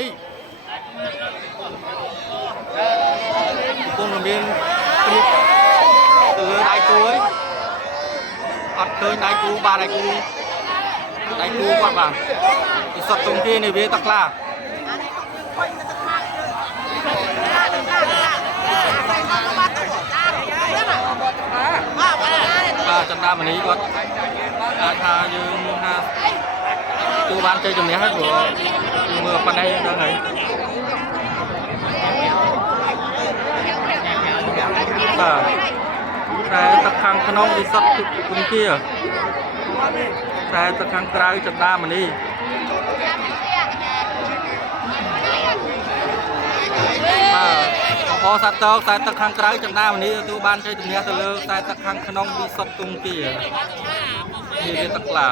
នេះពុំមានព្រៀបទៅលើដៃគូấyអត់ឃើញដៃគូបាទដៃគូគាត់បាទពិសុទ្ធទុំគេនេះវាតក្លាបាទចន្ទតាមនីគាត់អាចថាយើងថាទូបានជ័យជំនះហើយព្រោះមើលប៉ុណ្ណេះយើងដឹងហើយបាទតែទឹកខាងក្នុងវិសុទ្ធគុំគាតែទឹកខាងក្រៅចន្ទតាមនីបាទអសាទរតែទឹកខាងក្រៅចន្ទតាមនីទូបានជ័យជំនះទៅលើតែទឹកខាងក្នុងវិសុទ្ធគុំគានេះវាទឹកខ្លា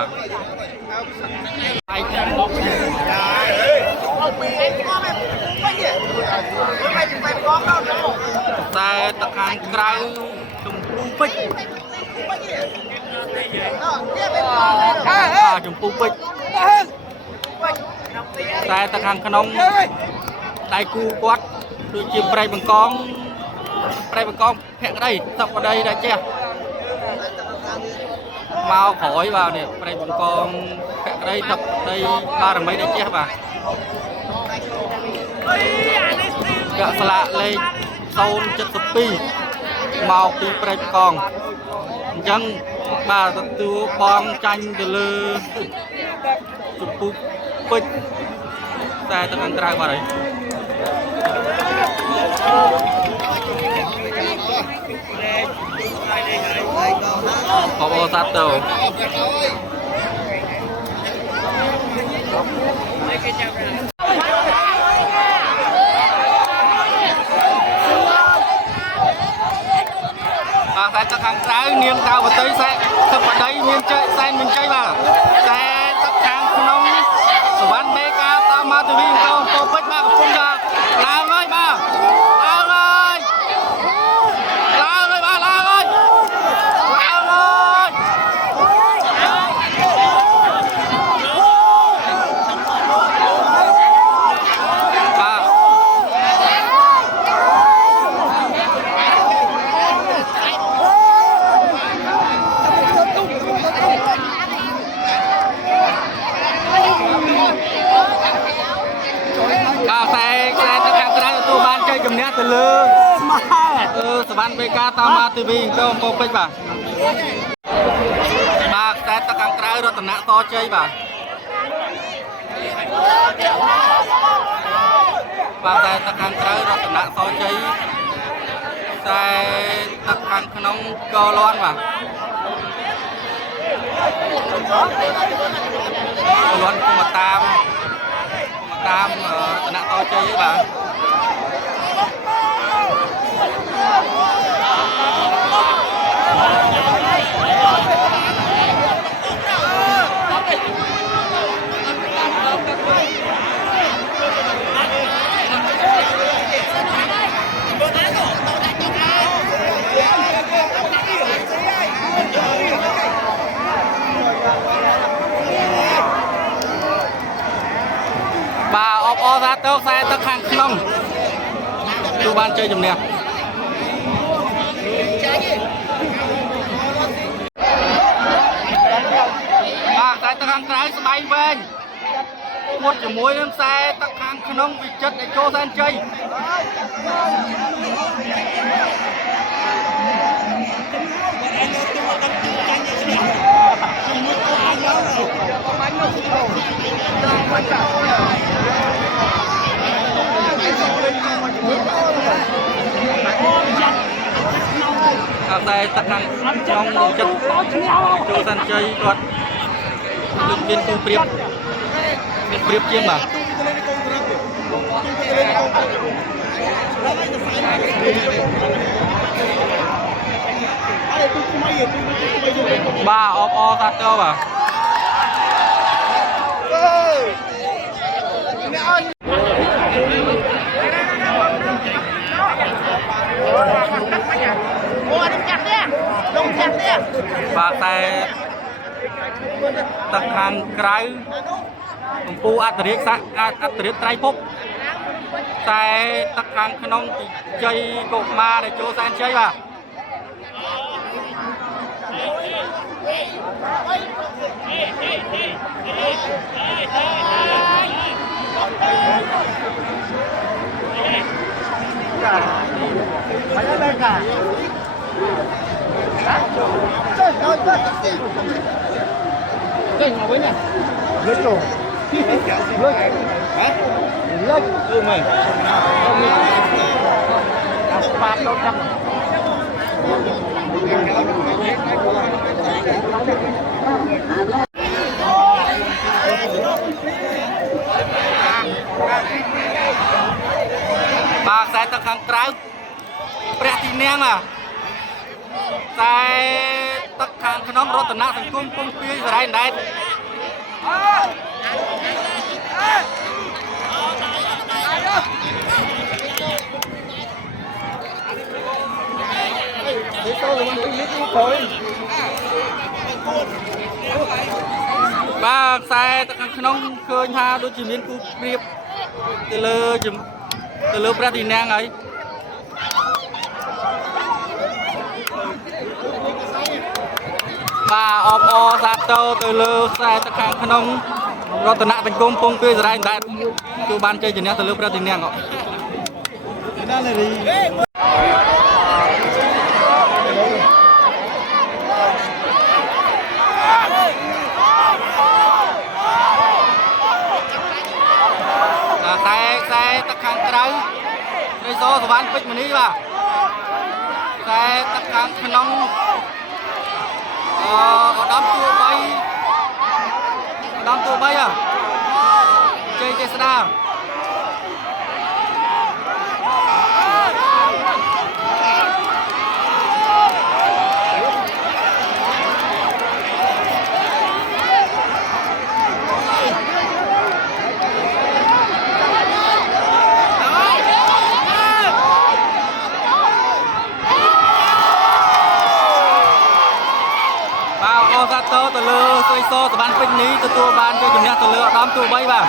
តែទឹកខាងក្រៅជំពូពេជ្រជំពូពេជ្រតែទឹកខាងក្នុងដៃគូគាត់ដូចជាប្រៃបង្កងភក្តីសពដីដែលចេះមកក្រោយបាទនេះប្រៃបង្កងភក្តីសពដីបារមីដែលចេះបាទកាក់ស្លាកលេខ072មកពីប្រៃបង្កងអញ្ចឹងបាទទទួលបងចាញ់ទៅលើជំពូពេជ្រតែទៅខាងក្រៅបាទហើយបបោសាទរតែទឹកខាងក្រៅនាងកៅបតីសែទឹកបតីមានជ័យសែនមានជ័យបាទតែទឹកខាងក្នុងសវណ្ណមេកាតាមមកទៅវិញទៅពោពេជ្របាទកំពុងថាឡើងហើយបាទឡើងហើយបាទឡើងហើយជំនះទៅលើសវណ្ណបេកាតាមមកទីវីទៅអង្គពេជ្របាទតែទឹកខាងក្រៅរតនៈតជ័យបាទតែទឹកខាងក្រៅរតនៈតជ័យតែទឹកខាងក្នុងកលន់បាទកលន់គុំតាមរតនៈតជ័យបាទបាទអបអរសាទរខ្សែទឹកខាងក្នុងទូបានជ័យជំនះបាទខ្សែទឹកខាងក្រៅស្បៃវែងមួយជាមួយនឹងខ្សែទឹកខាងក្នុងវិចិត្រដែលចូលសែនជ័យតែទឹកខាងក្នុងចិត្តចូលសែនជ័យគាត់មានគូព្រៀបជាងបាទបាទអបអរសាទរបាទបាទតែ ទឹកខាងក្រៅកំពូអត្តរិកអត្តរិកត្រៃភពតែទឹកខាងក្នុងពីជ័យកុមារដែលចូលសែនជ័យបាទចេញមកវិញណាលុយចូលលុយហ៎លុយមើលបាត់ដល់ចាំបាទខ្សែទឹកខាងក្រៅព្រះទីនាងតែទឹកខាងក្នុងរតនសង្គមពងពាយសរៃដែតបាទខ្សែទឹកខាងក្នុងឃើញថាដូចជាមានគូប្រៀបទៅលើព្រះទីនាងហើយបាទអបអរសាទរទៅលើខ្សែទឹកខាងក្នុងរតនសង្គមពងពាយសរៃដែតគឺបានជ័យជំនះទៅលើព្រះទីនាងខ្សែទឹកខាងក្រៅត្រីសសវណ្ណពេជ្រមនីបាទខ្សែទឹកខាងក្នុងឧត្តមទួ3ជ័យចេស្តាសាទរទៅលើស្រីសសវណ្ណពេជ្រនេះទទួលបានជ័យជំនះទៅលើឧត្តមទួ3បាទ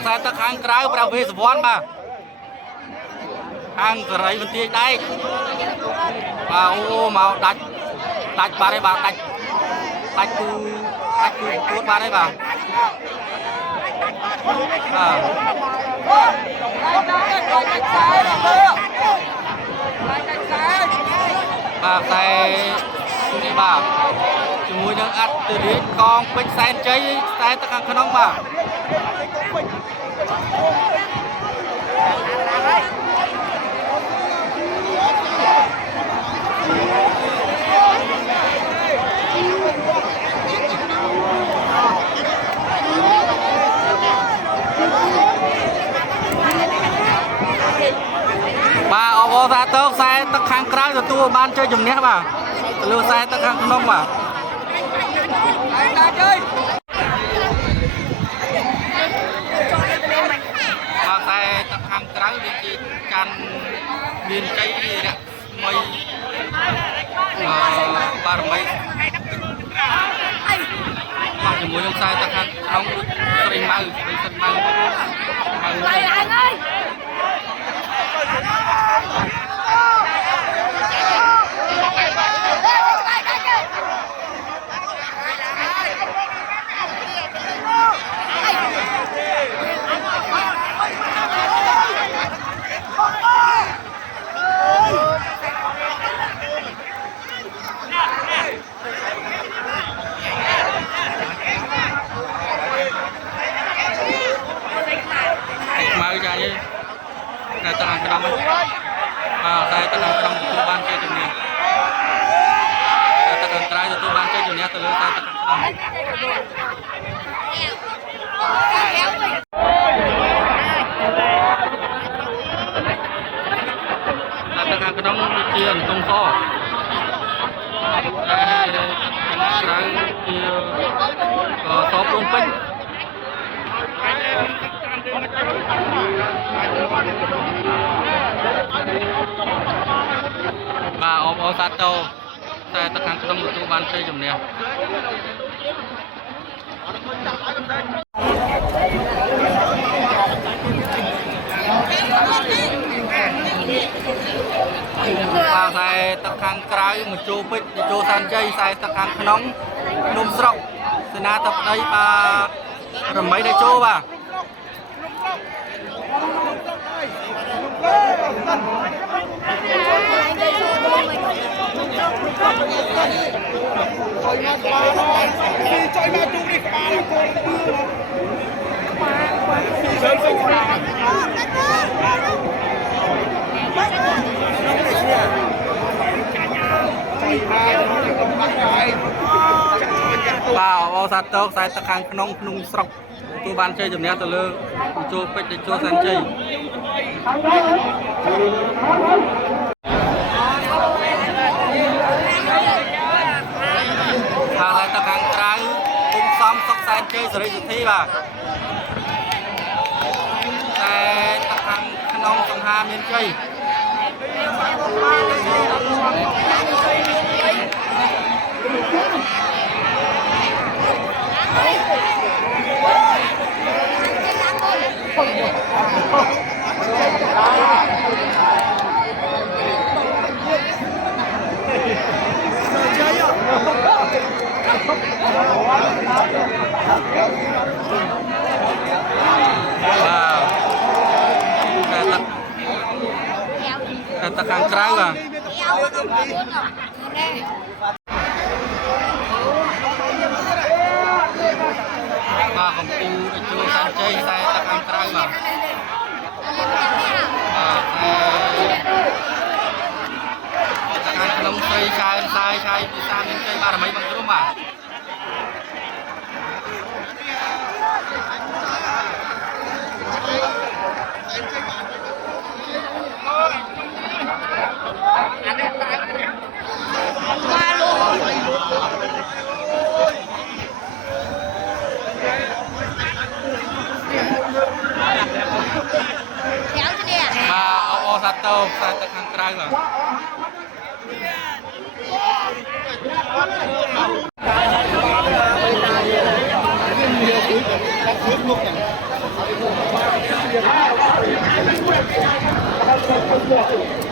ខ្សែទឹកខាងក្រៅព្រះវេសវណ្ណបាទខាងសេរីបន្ទាយដែកបាទអូមកដាច់បាត់ហើយបាទដាច់គូពួតបាត់ហើយបាទបាទតែនេះបាទជាមួយនឹងអត្តរាជកងពេជ្រសែនជ័យតែទឹកខាងក្នុងបាទបាទអបអរសាទរខ្សែទឹកខាងក្រៅទទួលបានជ័យជំនះបាទទៅលើខ្សែទឹកខាងក្នុងបាទខ្សែទឹកខាងក្រៅវាជាកាន់មានជ័យរស្មីបារមីបាទជាមួយនឹងខ្សែទឹកខាងក្នុងស្រីម៉ៅតែទឹកខាងក្នុងតែទឹកខាងក្នុងទទួលបានជ័យជំនះតែទឹកខាងក្រៅទទួលបានជ័យជំនះទៅលើតែទឹកខាងក្នុងតែទឹកខាងក្នុងជាអន្ទង់សតែទឹកខាងក្រៅជាសព្រំពេជ្របាទអបអរសាទរ แต่ตะการต้องตัวบ้านchơi chùm nè và xài tắc hàng trái một chỗ bích một chỗ san chơi xài tắc hàng nóng nôm sọc thì na tập đây và rồi mấy đại chỗ bà vào vào sát tóc sai tắc hàng nông nung sọc tôi ban chơi chùm nè từ lơ chỗ bích để chỗ san chơi lại tắc hàng trái cùng xong sọc san chơi rồi đi thi bàแต่ตะคังขนมสังหาเมียนใจตะคังtrái à và còn tu để cho san chơi sai tะคังtrái mà tะคังขนมchơi sai sai sai tu san chơi ba là mấy bằng đúng mà satu saya tekan keras lah.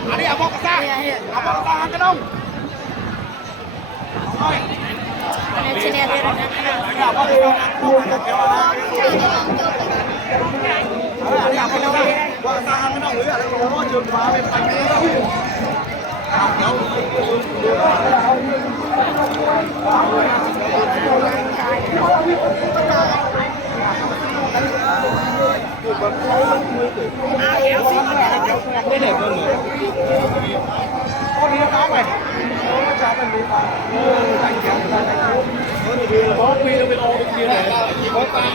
Ada apa kesah? Apa kesah ke dong? Sini ada. Apa kesah? Ada apa kesah? Qua xa cái nó ngửi là nó trường hóa bên cạnh đó cái này con nữa con đi nó mày nó chả cần gì có quy nó bên ô bên kia này có tay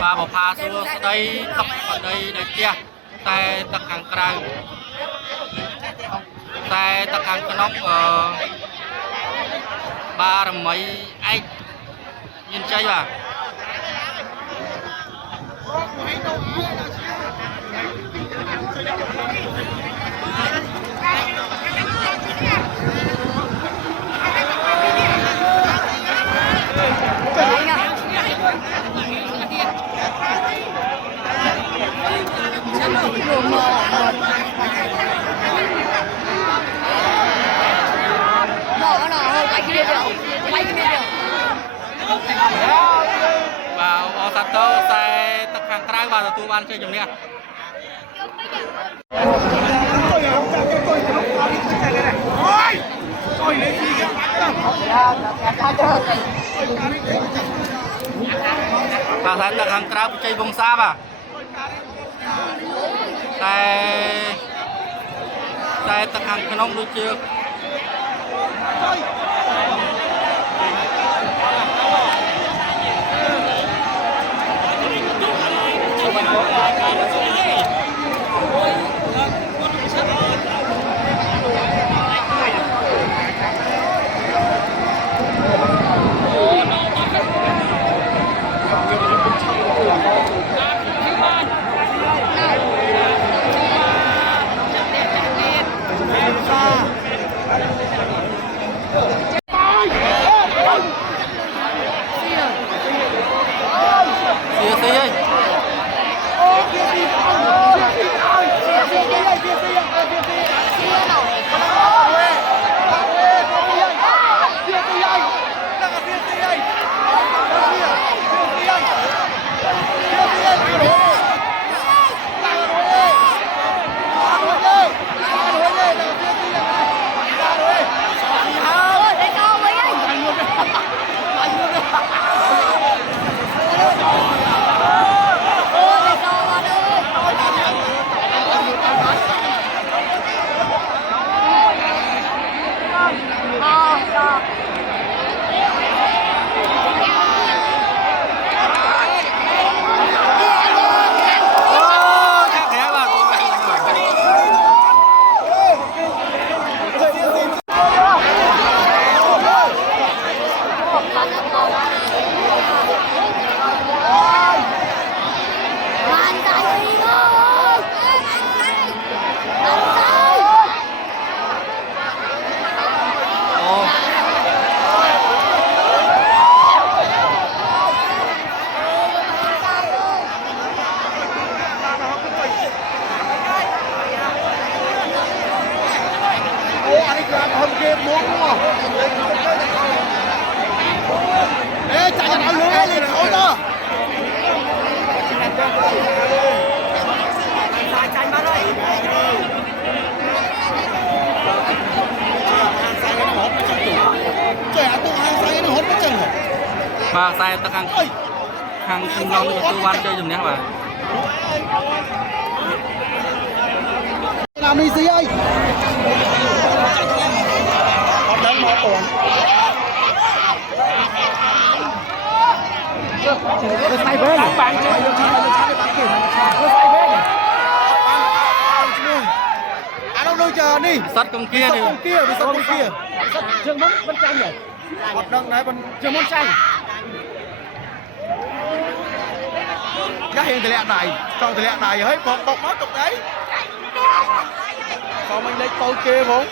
và một pha xuống đây thấp ở đây đây kia tay tắc hàng trái tay tắc hàng cái nóc ba là mấy anh nhìn chơi vào vào ô tô xe tắc hàng trái vào tụi ban chơi chùm nè và thấy tắc hàng trái chơi bông xa àแต่ตะคังขนมดูเชือก này là hôm kia muốn đúng không ê chạy cho nó lưới lên thôi đó chạy mà đây trẻ tụi hàng say nó hốt mất chân rồi và sai ta hàng kinh long của tư ban chơi dùm nhé bà làm đi gì ơi còn đang mở tuần sai bên bạn chơi đâu đâu chờ đi sắt con kia đi sắt con kia trường món bên tranh nhỉ hoạt động đấy bên trường món tranh các hiện thì lẹ này trong thì lẹ này hết một bọc nó cục đấy còn mình lấy câu kia không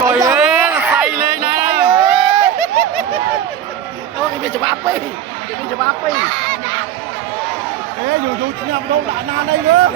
trời ơi là say lên nè đâu thì chụp áp đi chụp áp đi ê dù dù nhà đâu đã na đây nữa